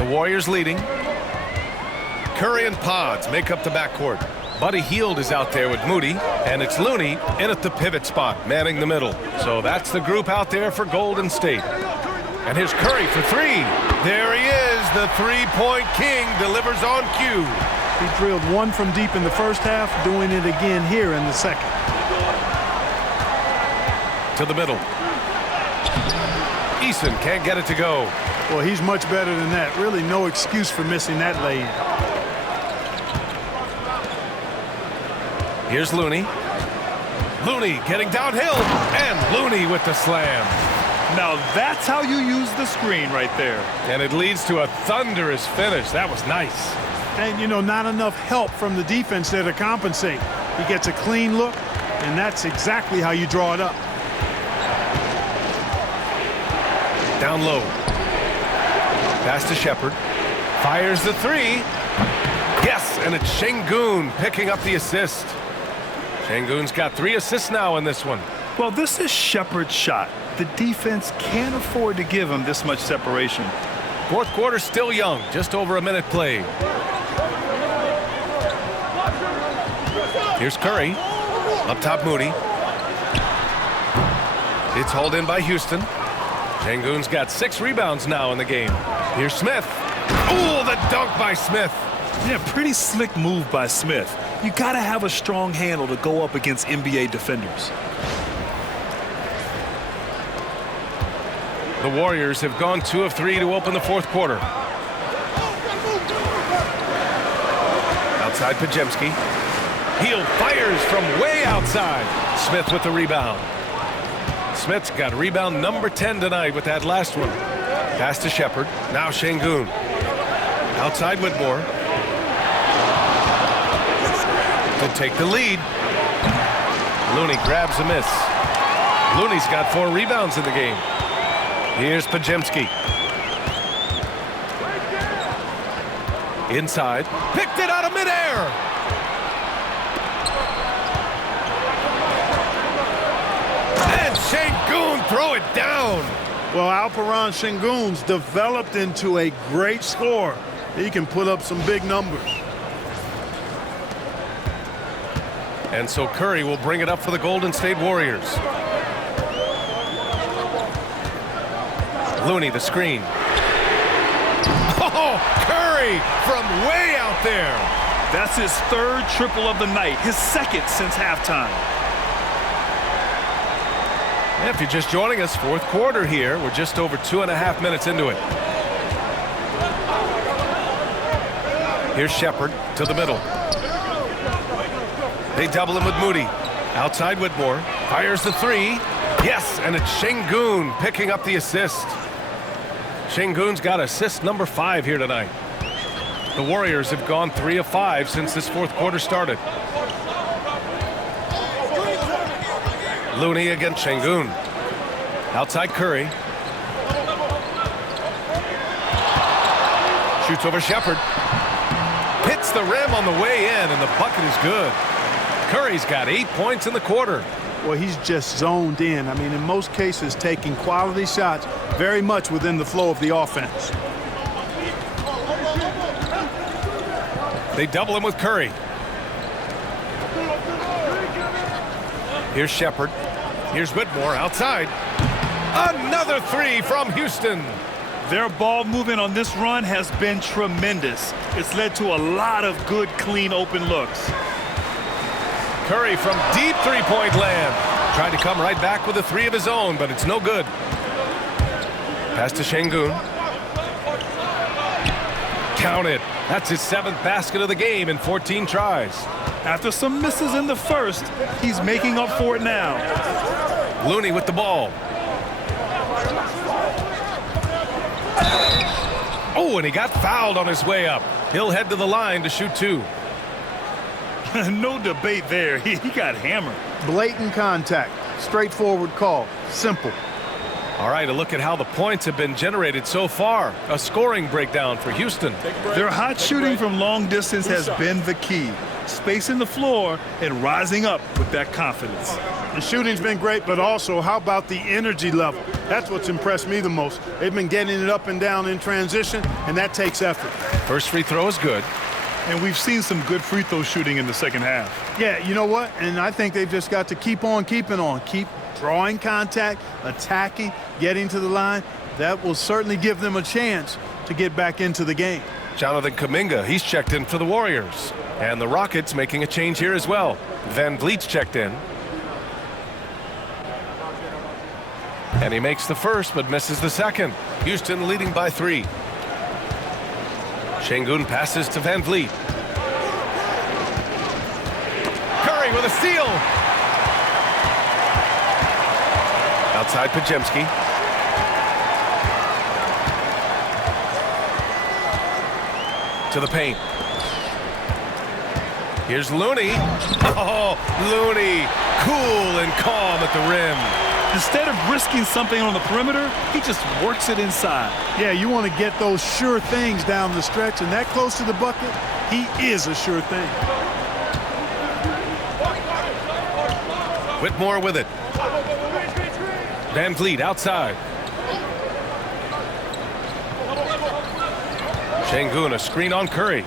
The Warriors leading. Curry and Pods make up the backcourt. Buddy Hield is out there with Moody, and it's Looney in at the pivot spot, manning the middle. So that's the group out there for Golden State. And here's Curry for three. There he is, the three-point king, delivers on cue. He drilled one from deep in the first half, doing it again here in the second. To the middle. Eason can't get it to go. Well, he's much better than that. Really no excuse for missing that lay-in. Here's Looney. Looney getting downhill, and Looney with the slam. Now that's how you use the screen right there. And it leads to a thunderous finish. That was nice. And, you know, not enough help from the defense there to compensate. He gets a clean look, and that's exactly how you draw it up. Down low. Pass to Shepherd. Fires the three. Yes, and it's Şengün picking up the assist. Şengün's got 3 assists now in this one. Well, this is Shepherd's shot. The defense can't afford to give him this much separation. Fourth quarter still young, just over a minute played. Here's Curry. Up top, Moody. It's hauled in by Houston. Şengün's got 6 rebounds now in the game. Here's Smith. Ooh, the dunk by Smith. Yeah, pretty slick move by Smith. You got to have a strong handle to go up against NBA defenders. The Warriors have gone 2 of 3 to open the fourth quarter. Outside Podziemski. Hield fires from way outside. Smith with the rebound. Smith's got rebound number 10 tonight with that last one. Pass to Shepherd. Now Şengün. Outside Whitmore. To take the lead. Looney grabs a miss. Looney's got 4 rebounds in the game. Here's Podziemski. Inside. Picked it out of midair. And Şengün throw it down. Well, Alperen Şengün's developed into a great scorer. He can put up some big numbers. And so Curry will bring it up for the Golden State Warriors. Looney, the screen. Oh, Curry from way out there. That's his 3rd triple of the night, his 2nd since halftime. If you're just joining us, fourth quarter here. We're just over 2.5 minutes into it. Here's Shepherd to the middle. They double him with Moody. Outside Whitmore. Fires the three. Yes, and it's Şengün picking up the assist. Şengün's got assist number 5 here tonight. The Warriors have gone 3 of 5 since this fourth quarter started. Looney against Şengün. Outside Curry. Shoots over Shepherd. Hits the rim on the way in, and the bucket is good. Curry's got 8 points in the quarter. Well, he's just zoned in. I mean, in most cases, taking quality shots very much within the flow of the offense. They double him with Curry. Here's Shepherd. Here's Whitmore outside. Another 3 from Houston. Their ball movement on this run has been tremendous. It's led to a lot of good, clean, open looks. Curry from deep three-point land. Tried to come right back with a 3 of his own, but it's no good. Pass to Şengün. Count it. That's his 7th basket of the game in 14 tries. After some misses in the first, he's making up for it now. Looney with the ball. Oh, and he got fouled on his way up. He'll head to the line to shoot 2. No debate there. He got hammered. Blatant contact. Straightforward call. Simple. All right, a look at how the points have been generated so far. A scoring breakdown for Houston. Their hot shooting from long distance has been the key. spacing the floor and rising up with that confidence. The shooting's been great, but also how about the energy level? That's what's impressed me the most. They've been getting it up and down in transition, and that takes effort. First free throw is good. And we've seen some good free throw shooting in the second half. Yeah, you know what? And I think they've just got to keep on keeping on. Keep drawing contact, attacking, getting to the line. That will certainly give them a chance to get back into the game. Jonathan Kuminga, he's checked in for the Warriors. And the Rockets making a change here as well. Van Vliet's checked in. And he makes the first but misses the second. Houston leading by 3. Şengün passes to Van Vliet. Curry with a steal. Outside Podziemski. To the paint. Here's Looney. Oh, Looney, cool and calm at the rim. Instead of risking something on the perimeter, he just works it inside. Yeah, you want to get those sure things down the stretch, and that close to the bucket, he is a sure thing. Whitmore with it. Van Vliet outside. Şengün, a screen on Curry.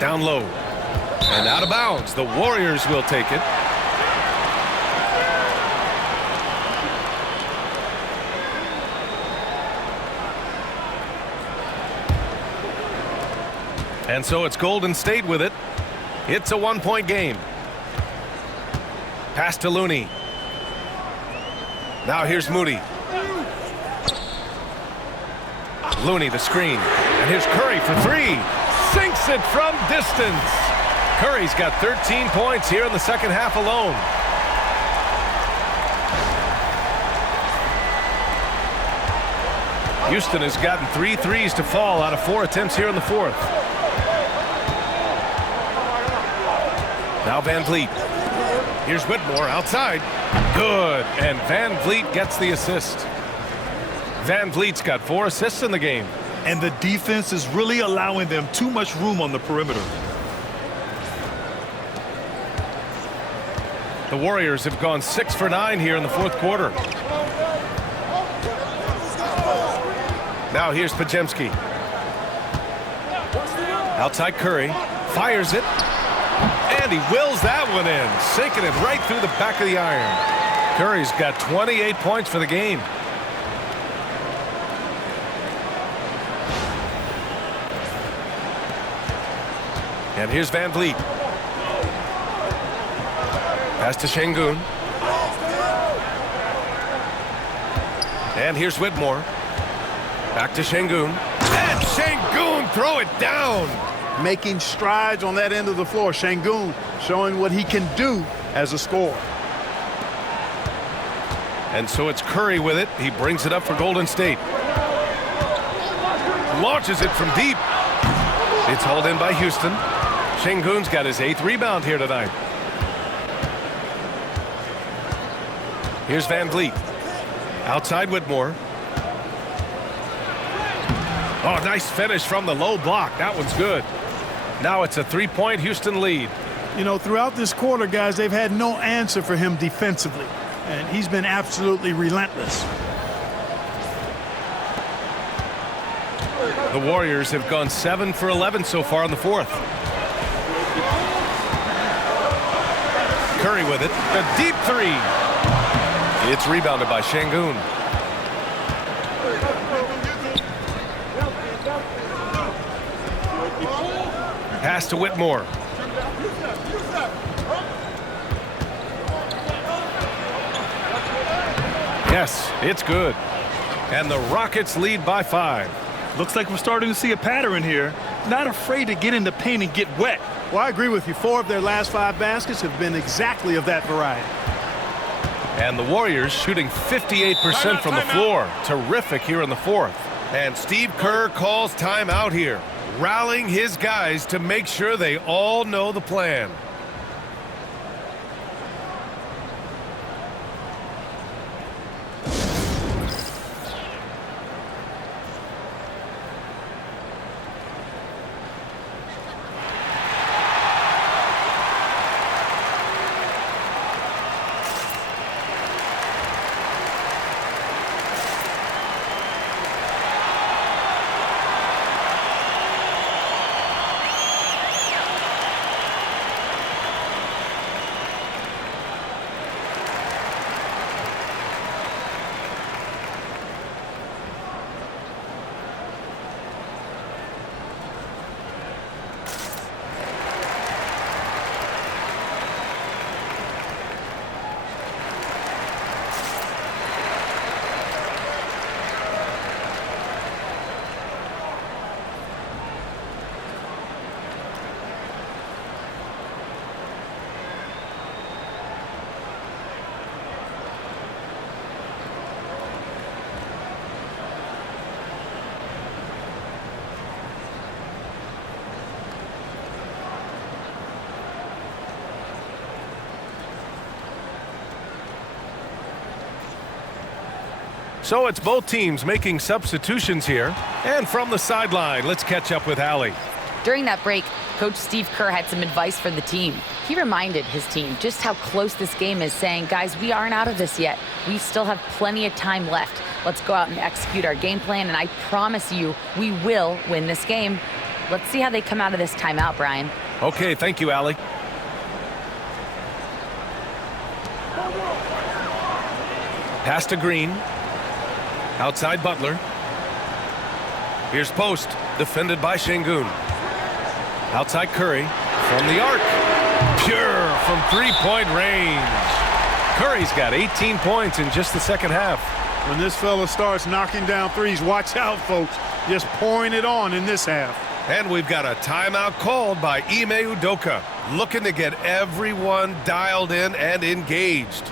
Down low. And out of bounds. The Warriors will take it. And so it's Golden State with it. It's a one-point game. Pass to Looney. Now here's Moody. Looney the screen. And here's Curry for 3. Sinks it from distance. Curry's got 13 points here in the second half alone. Houston has gotten 3 threes to fall out of 4 attempts here in the fourth. Now Van Vliet. Here's Whitmore outside. Good. And Van Vliet gets the assist. Van Vliet's got 4 assists in the game. And the defense is really allowing them too much room on the perimeter. The Warriors have gone 6 for 9 here in the fourth quarter. Now here's Podziemski. Outside Curry. Fires it. And he wills that one in. Sinking it right through the back of the iron. Curry's got 28 points for the game. And here's Van Vliet. Pass to Şengün. And here's Whitmore. Back to Şengün. And Şengün throw it down. Making strides on that end of the floor. Şengün showing what he can do as a scorer. And so it's Curry with it. He brings it up for Golden State. Launches it from deep. It's hauled in by Houston. Şengün's got his 8th rebound here tonight. Here's Van Vliet. Outside Whitmore. Oh, nice finish from the low block. That one's good. Now it's a 3-point Houston lead. You know, throughout this quarter, guys, they've had no answer for him defensively. And he's been absolutely relentless. The Warriors have gone 7 for 11 so far in the fourth. Curry with it. A deep 3. It's rebounded by Şengün. Pass to Whitmore. Yes, it's good. And the Rockets lead by 5. Looks like we're starting to see a pattern here. Not afraid to get in the paint and get wet. Well, I agree with you. 4 of their last 5 baskets have been exactly of that variety. And the Warriors shooting 58% from the floor. Terrific here in the fourth. And Steve Kerr calls timeout here, rallying his guys to make sure they all know the plan. So it's both teams making substitutions here. And from the sideline, let's catch up with Allie. During that break, Coach Steve Kerr had some advice for the team. He reminded his team just how close this game is, saying, guys, we aren't out of this yet. We still have plenty of time left. Let's go out and execute our game plan, and I promise you, we will win this game. Let's see how they come out of this timeout, Brian. Okay, thank you, Allie. Pass to Green. Outside Butler. Here's Post, defended by Şengün. Outside Curry, from the arc. Pure from three-point range. Curry's got 18 points in just the second half. When this fella starts knocking down threes, watch out, folks. Just pouring it on in this half. And we've got a timeout called by Ime Udoka, looking to get everyone dialed in and engaged.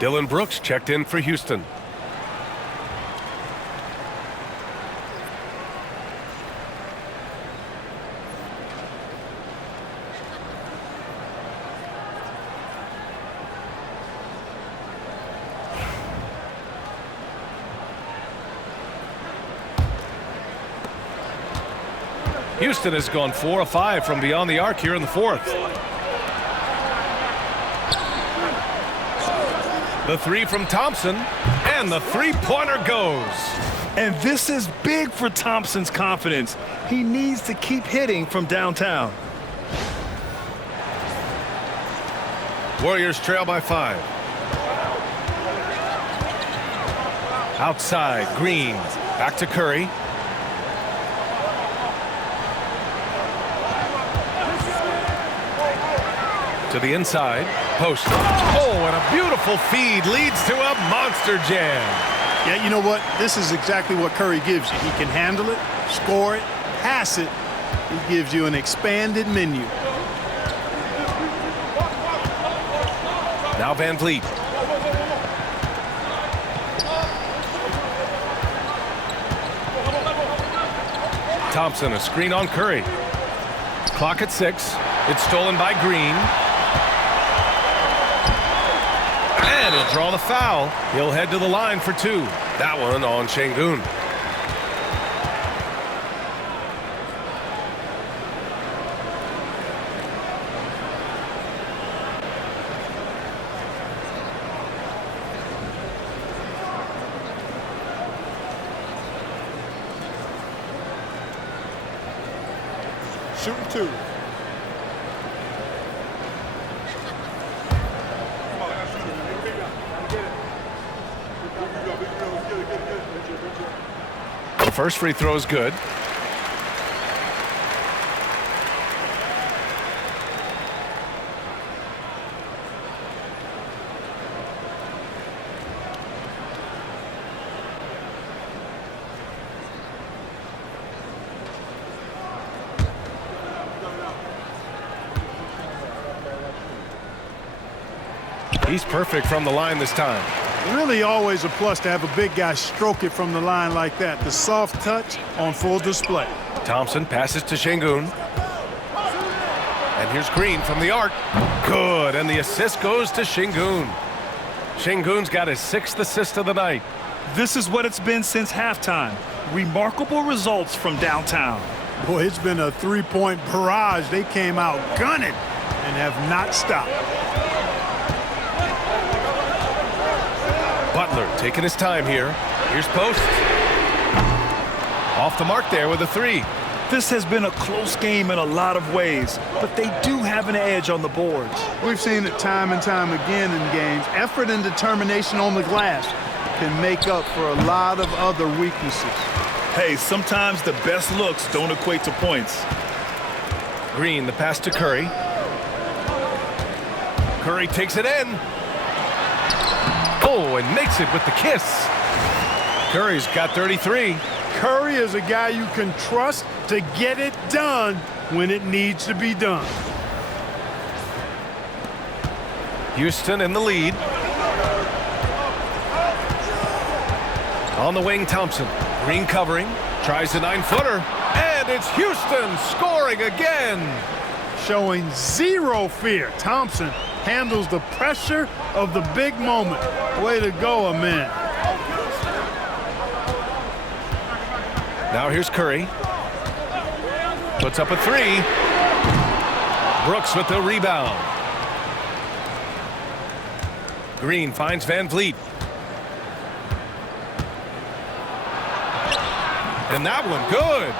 Dylan Brooks checked in for Houston. Houston has gone 4 of 5 from beyond the arc here in the fourth. The three from Thompson, and the three-pointer goes. And this is big for Thompson's confidence. He needs to keep hitting from downtown. Warriors trail by 5. Outside, Green. Back to Curry. To the inside. Post. Oh, and a beautiful feed leads to a monster jam. Yeah, you know what? This is exactly what Curry gives you. He can handle it, score it, pass it. He gives you an expanded menu. Now Van Vliet. Thompson, a screen on Curry. Clock at 6. It's stolen by Green. And he'll draw the foul. He'll head to the line for 2. That one on Şengün. Shooting 2. The first free throw is good. He's perfect from the line this time. Really always a plus to have a big guy stroke it from the line like that. The soft touch on full display. Thompson passes to Şengün. And here's Green from the arc. Good, and the assist goes to Şengün. Şengün's got his 6th assist of the night. This is what it's been since halftime. Remarkable results from downtown. Boy, it's been a three-point barrage. They came out gunning and have not stopped. Butler taking his time here. Here's post. Off the mark there with a 3. This has been a close game in a lot of ways, but they do have an edge on the boards. We've seen it time and time again in games. Effort and determination on the glass can make up for a lot of other weaknesses. Hey, sometimes the best looks don't equate to points. Green, the pass to Curry. Curry takes it in. Oh, and makes it with the kiss. Curry's got 33. Curry is a guy you can trust to get it done when it needs to be done. Houston in the lead. On the wing, Thompson. Green covering. Tries a 9-footer. And it's Houston scoring again. Showing zero fear. Thompson handles the pressure of the big moment. Way to go, Amen. Now here's Curry. Puts up a 3. Brooks with the rebound. Green finds Van Vliet. And that one good.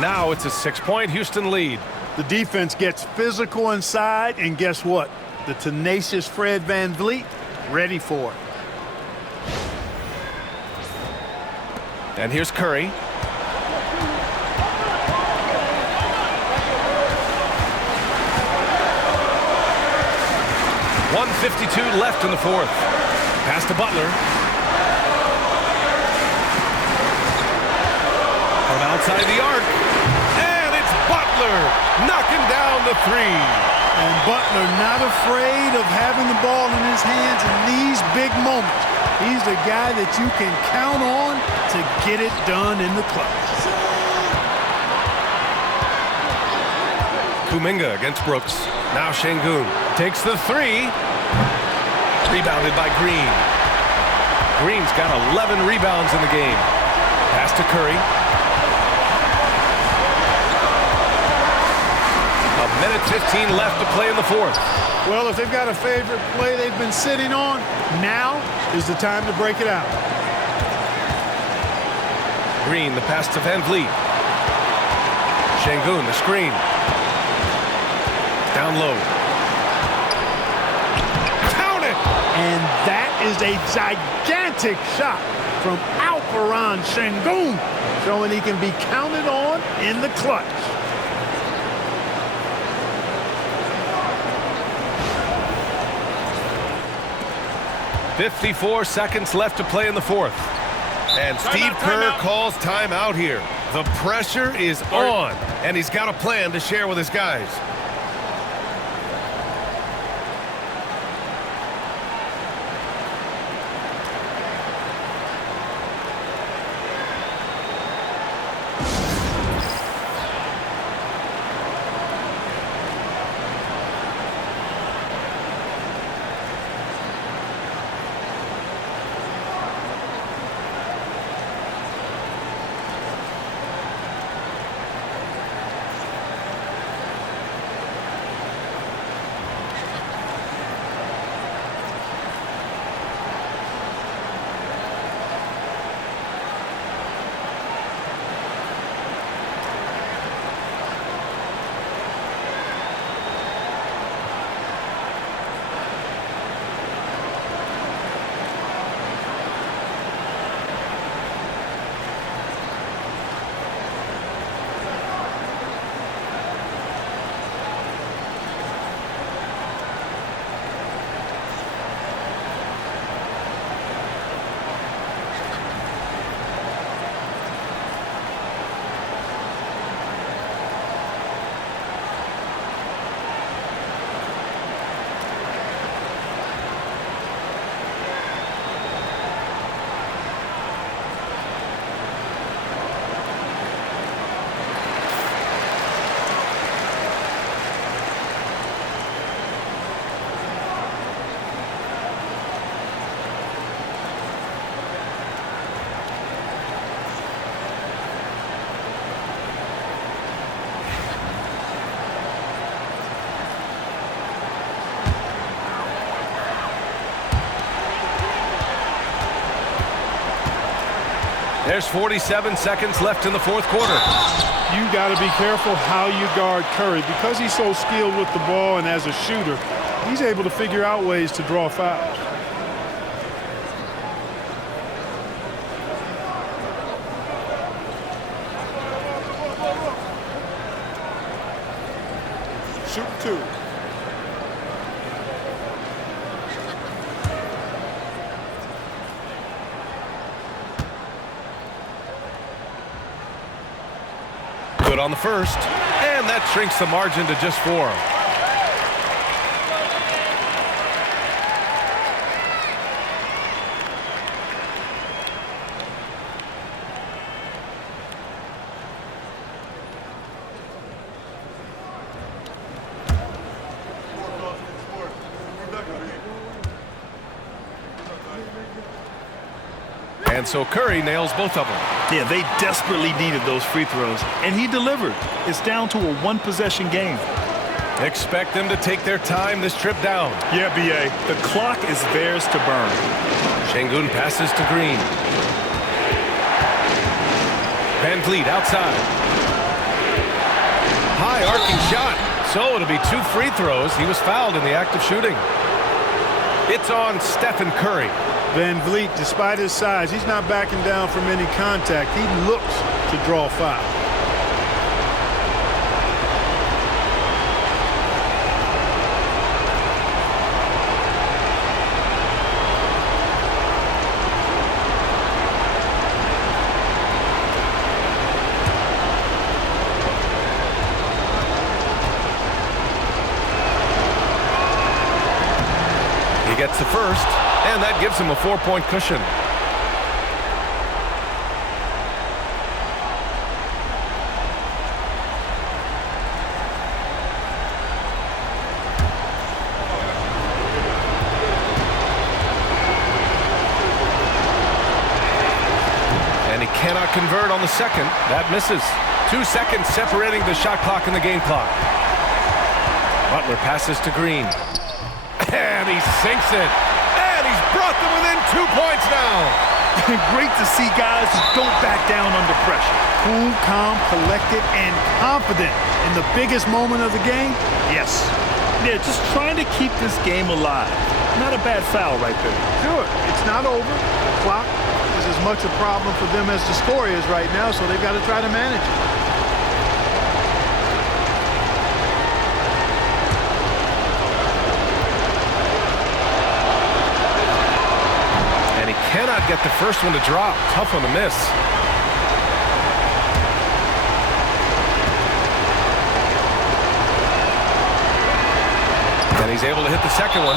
Now it's a 6-point Houston lead. The defense gets physical inside, and guess what? The tenacious Fred Van Vliet ready for it. And here's Curry. .152 left in the 4th. Pass to Butler. From outside the arc. And it's Butler knocking down the 3. And Butler not afraid of having the ball in his hands in these big moments. He's the guy that you can count on to get it done in the clutch. Kuminga against Brooks. Now Şengün takes the 3. Rebounded by Green. Green's got 11 rebounds in the game. Pass to Curry. A minute 15 left to play in the 4th. Well, if they've got a favorite play they've been sitting on, now is the time to break it out. Green, the pass to Van Vliet. Şengün, the screen. Down low. Count it! And that is a gigantic shot from Alperen Şengün, showing he can be counted on in the clutch. .54 seconds left to play in the 4th. And Steve Kerr calls timeout here. The pressure is on, and he's got a plan to share with his guys. There's 47 seconds left in the fourth quarter. You got to be careful how you guard Curry. Because he's so skilled with the ball and as a shooter, he's able to figure out ways to draw fouls. Shoot two. Good on the first, and that shrinks the margin to just 4. And so Curry nails both of them. Yeah, they desperately needed those free throws, and he delivered. It's down to a one-possession game. Expect them to take their time this trip down. Yeah, B.A., the clock is theirs to burn. Şengün passes to Green. Van Vliet outside. High arcing shot. So it'll be 2 free throws. He was fouled in the act of shooting. It's on Stephen Curry. Van Vliet, despite his size, he's not backing down from any contact. He looks to draw foul. He gets the first, and that gives him a 4-point cushion. And he cannot convert on the second. That misses. 2 seconds separating the shot clock and the game clock. Butler passes to Green. And he sinks it. And he's brought them within 2 points now. Great to see guys who don't back down under pressure. Cool, calm, collected, and confident in the biggest moment of the game? Yes. Yeah, just trying to keep this game alive. Not a bad foul right there. Sure, it's not over. The clock is as much a problem for them as the score is right now, so they've got to try to manage it. Cannot get the first one to drop. Tough one to miss. And he's able to hit the second one.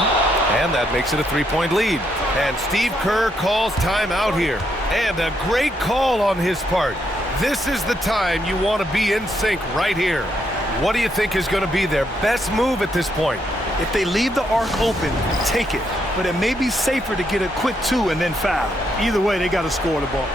And that makes it a 3-point lead. And Steve Kerr calls timeout here. And a great call on his part. This is the time you want to be in sync right here. What do you think is going to be their best move at this point? If they leave the arc open, take it. But it may be safer to get a quick 2 and then foul. Either way, they got to score the ball.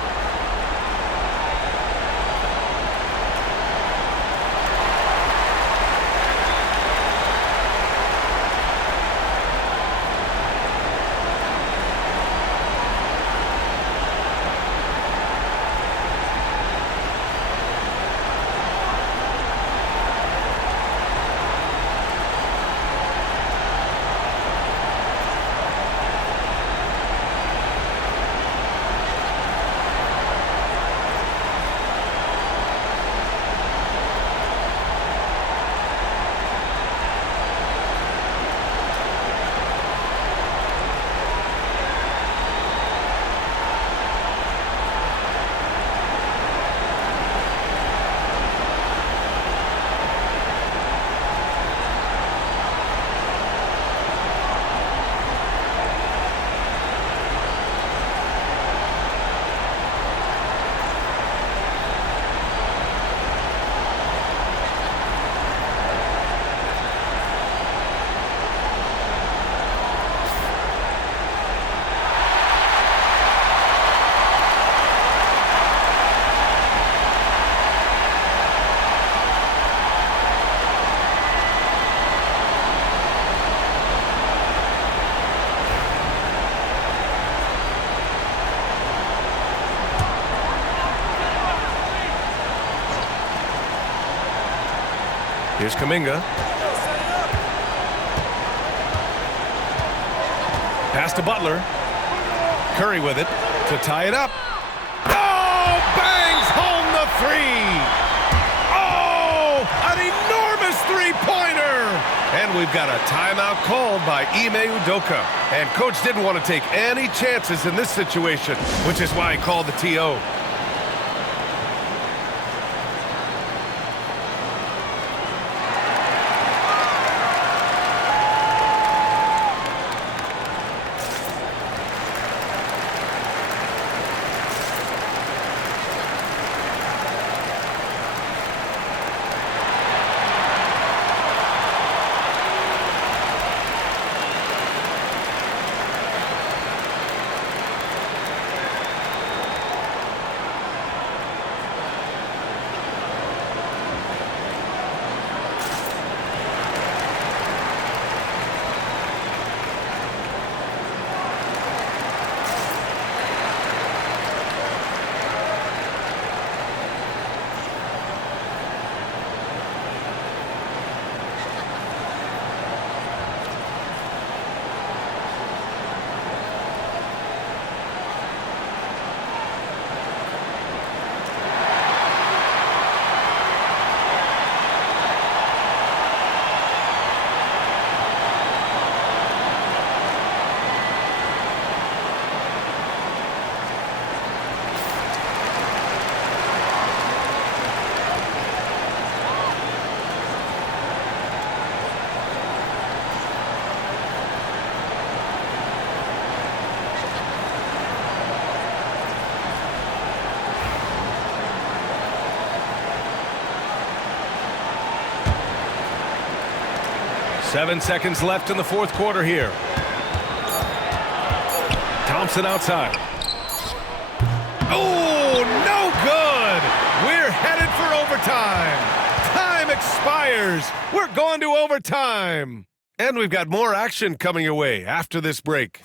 Here's Kuminga. Pass to Butler. Curry with it to tie it up. Oh, bangs home the three. Oh, an enormous three-pointer. And we've got a timeout called by Ime Udoka. And coach didn't want to take any chances in this situation, which is why he called the TO. Seven seconds left in the fourth quarter here. Thompson outside. Oh, no good. We're headed for overtime. Time expires. We're going to overtime. And we've got more action coming your way after this break.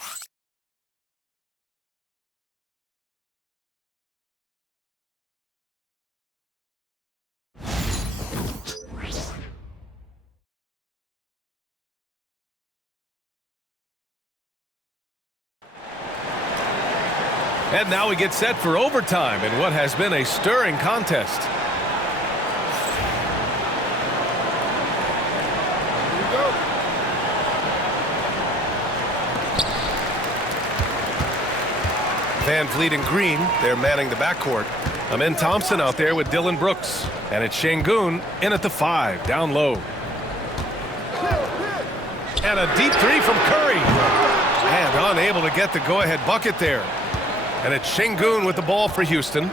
And now we get set for overtime in what has been a stirring contest. Here we go. Van Vliet and Green, they're manning the backcourt. Amen Thompson out there with Dylan Brooks. And it's Şengün in at the 5, down low. And a deep three from Curry. And unable to get the go-ahead bucket there. And it's Şengün with the ball for Houston.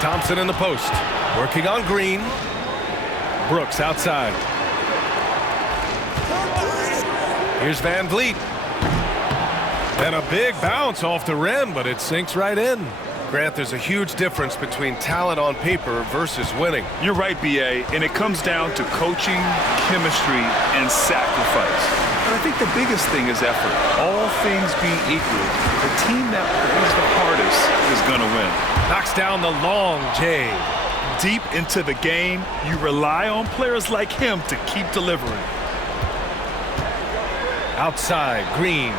Thompson in the post. Working on Green. Brooks outside. Here's Van Vliet. And a big bounce off the rim, but it sinks right in. Grant, there's a huge difference between talent on paper versus winning. You're right, B.A., and it comes down to coaching, chemistry, and sacrifice. But I think the biggest thing is effort. All things being equal, the team that plays the hardest is going to win. Knocks down the long J. Deep into the game, you rely on players like him to keep delivering. Outside, Green.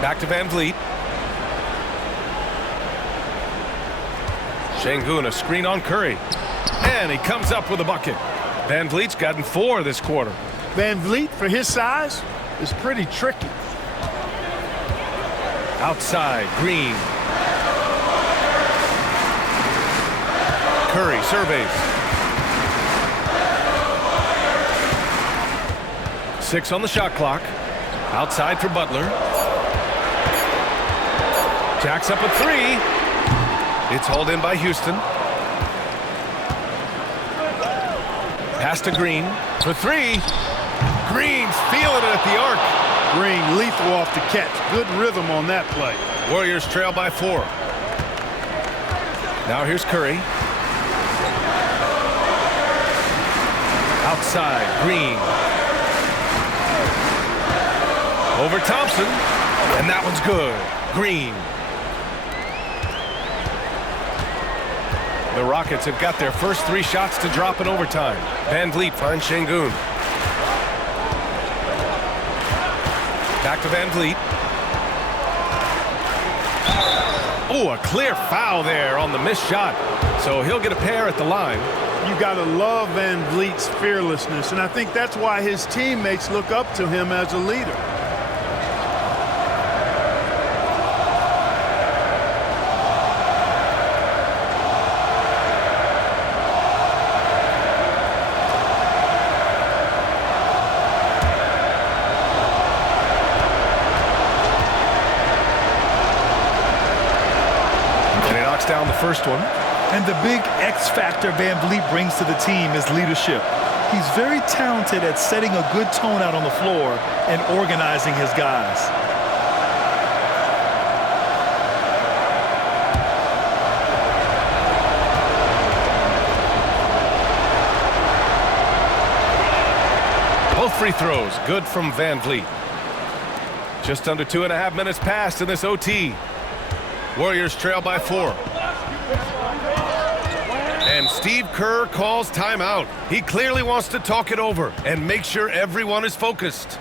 Back to Van Vliet. Şengün, a screen on Curry. And he comes up with a bucket. Van Vliet's gotten 4 this quarter. Van Vliet, for his size, is pretty tricky. Outside, Green. Curry surveys. 6 on the shot clock. Outside for Butler. Jacks up a 3. It's hauled in by Houston. Pass to Green for 3. Green's feeling it at the arc. Green lethal off the catch. Good rhythm on that play. Warriors trail by 4. Now here's Curry. Outside, Green. Over Thompson. And that one's good. Green. The Rockets have got their first 3 shots to drop in overtime. Van Vliet finds Şengün. Back to Van Vliet. Oh, a clear foul there on the missed shot. So he'll get a pair at the line. You got to love Van Vliet's fearlessness, and I think that's why his teammates look up to him as a leader. Down the first one. And the big X factor Van Vliet brings to the team is leadership. He's very talented at setting a good tone out on the floor and organizing his guys. Both free throws good from Van Vliet. Just under 2.5 minutes passed in this OT. Warriors trail by 4. And Steve Kerr calls timeout. He clearly wants to talk it over and make sure everyone is focused.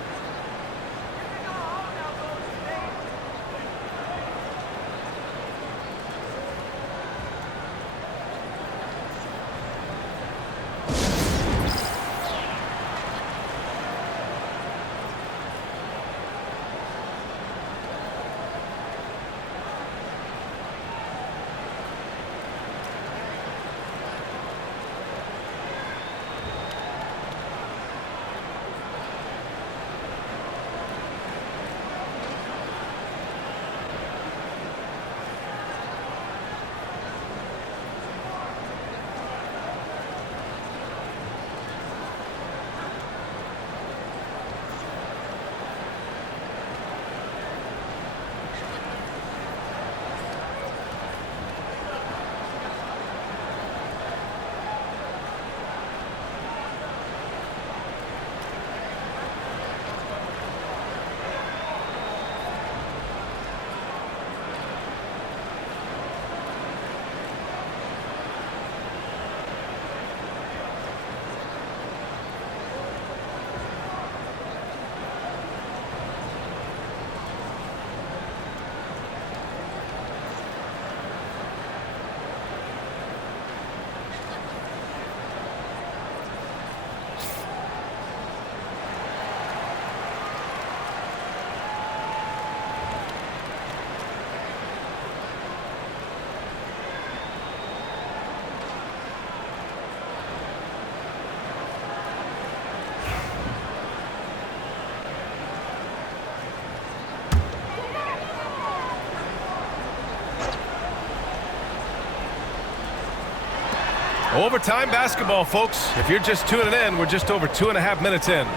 Overtime basketball, folks. If you're just tuning in, we're just over 2.5 minutes in.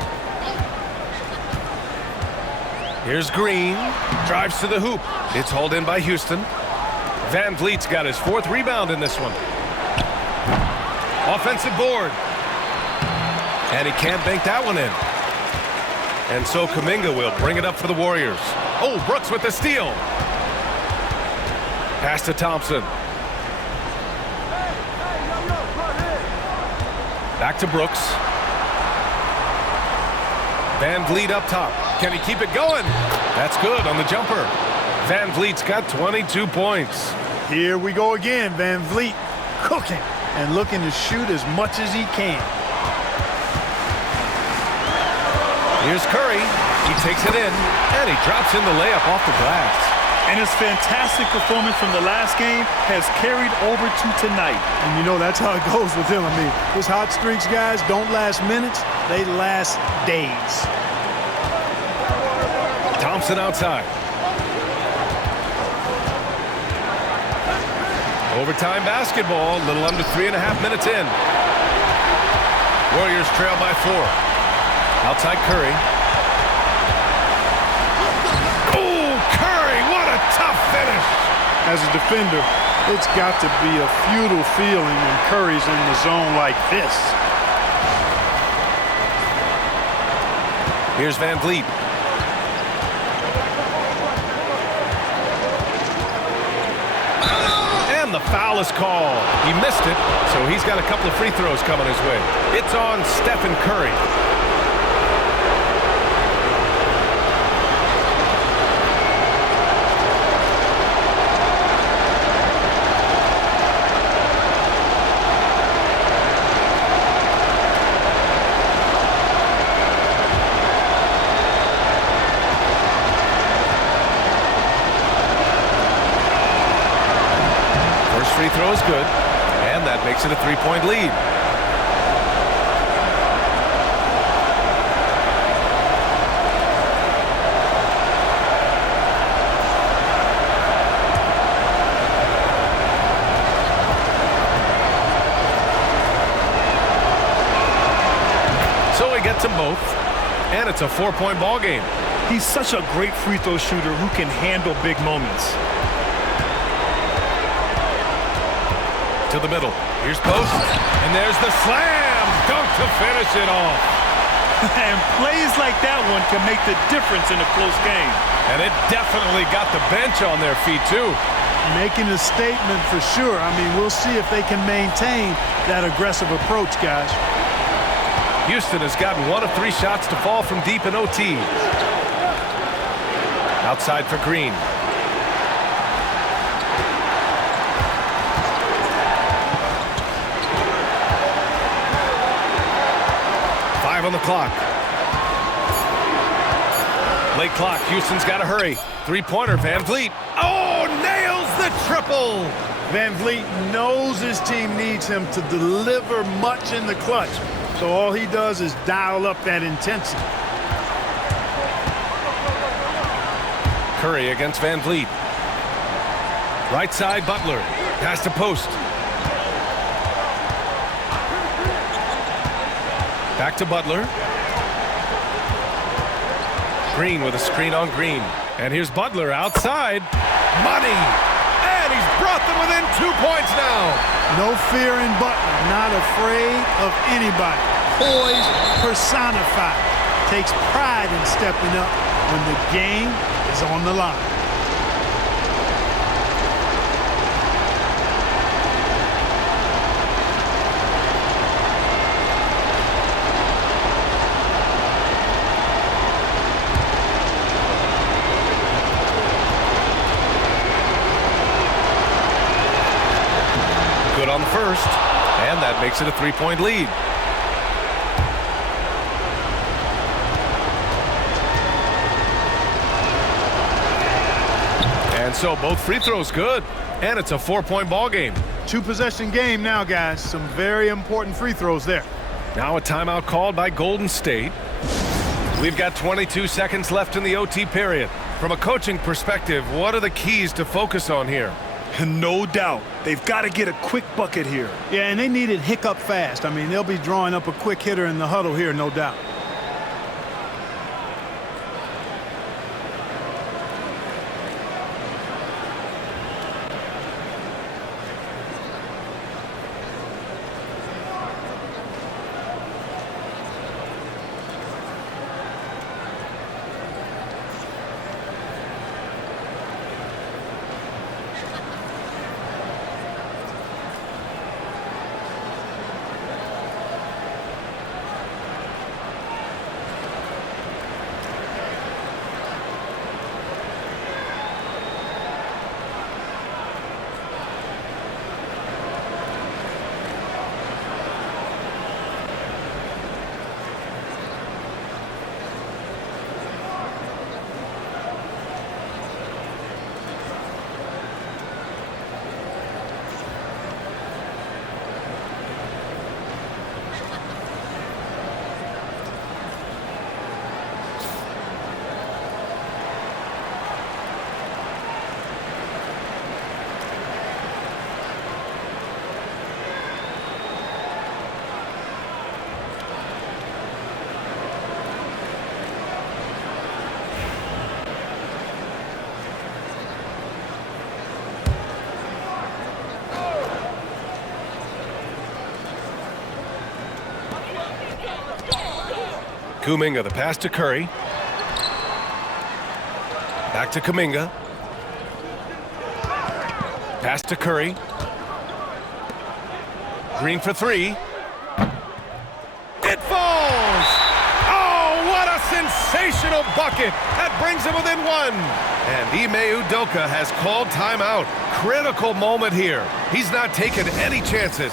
Here's Green. Drives to the hoop. It's hauled in by Houston. Van Vliet's got his 4th rebound in this one. Offensive board. And he can't bank that one in. And so Kuminga will bring it up for the Warriors. Oh, Brooks with the steal. Pass to Thompson. Back to Brooks. Van Vliet up top. Can he keep it going? That's good on the jumper. Van Vliet's got 22 points. Here we go again. Van Vliet cooking and looking to shoot as much as he can. Here's Curry. He takes it in, and he drops in the layup off the glass. And his fantastic performance from the last game has carried over to tonight. And you know that's how it goes with him. I mean, his hot streaks, guys, don't last minutes. They last days. Thompson outside. Overtime basketball, a little under 3.5 minutes in. Warriors trail by 4. Outside Curry. Tough finish. As a defender, it's got to be a futile feeling when Curry's in the zone like this. Here's Van Vliet. And the foul is called. He missed it, so he's got a couple of free throws coming his way. It's on Stephen Curry. Free throw is good, and that makes it a three-point lead. So he gets them both, and it's a four-point ball game. He's such a great free throw shooter who can handle big moments. To the middle. Here's post, and there's the slam dunk to finish it off. And plays like that one can make the difference in a close game. And it definitely got the bench on their feet, too. Making a statement for sure. I mean, we'll see if they can maintain that aggressive approach, guys. Houston has gotten 1 of 3 shots to fall from deep in OT. Outside for Green. On the clock. Late clock. Houston's got to hurry. Three-pointer. Van Vliet. Oh, nails the triple. Van Vliet knows his team needs him to deliver much in the clutch. So all he does is dial up that intensity. Curry against Van Vliet. Right side, Butler. Pass to post. Back to Butler. Green with a screen on Green. And here's Butler outside. Money! And he's brought them within 2 points now. No fear in Butler. Not afraid of anybody. Poise personified. Takes pride in stepping up when the game is on the line. On the first, and that makes it a three-point lead. And so both free throws good, and it's a four-point ball game. 2-possession game now, guys. Some very important free throws there. Now a timeout called by Golden State. We've got 22 seconds left in the OT period. From a coaching perspective, what are the keys to focus on here? No doubt. They've got to get a quick bucket here. Yeah, and they need it hiccup fast. I mean, they'll be drawing up a quick hitter in the huddle here, no doubt. Kuminga, the pass to Curry. Back to Kuminga. Pass to Curry. Green for three. It falls! Oh, what a sensational bucket! That brings him within one. And Ime Udoka has called timeout. Critical moment here. He's not taking any chances.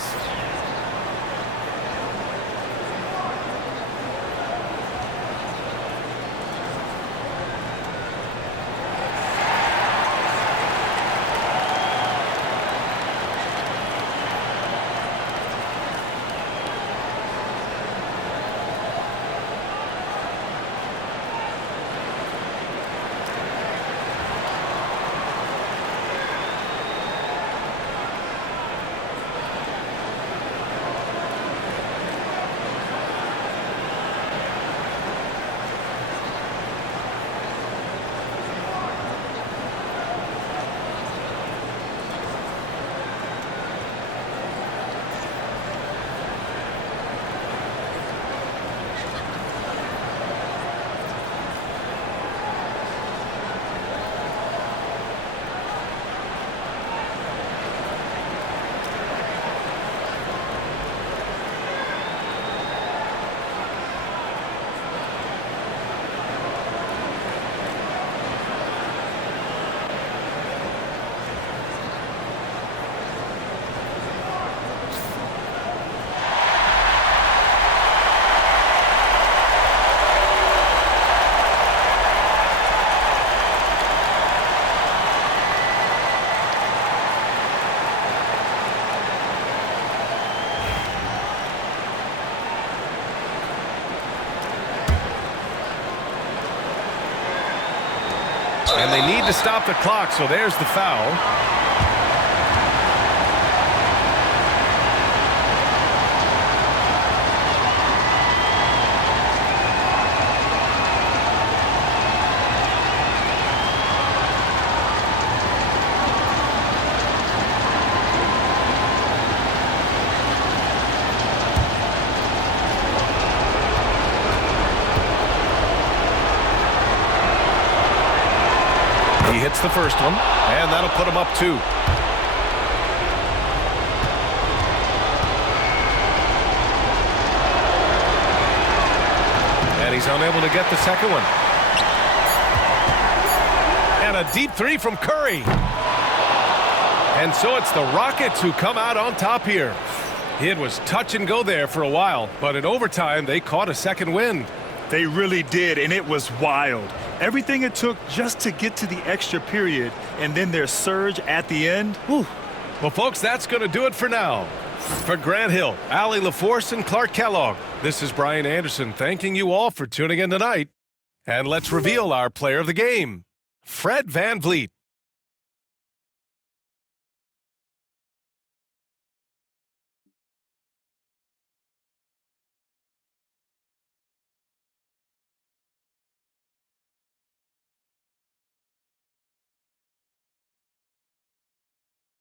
And they need to stop the clock, so there's the foul. He hits the first one, and that'll put him up 2. And he's unable to get the second one. And a deep three from Curry. And so it's the Rockets who come out on top here. It was touch and go there for a while, but in overtime, they caught a second wind. They really did, and it was wild. Everything it took just to get to the extra period, and then their surge at the end. Whew. Well, folks, that's going to do it for now. For Grant Hill, Allie LaForce, and Clark Kellogg, this is Brian Anderson thanking you all for tuning in tonight. And let's reveal our player of the game, Fred VanVleet.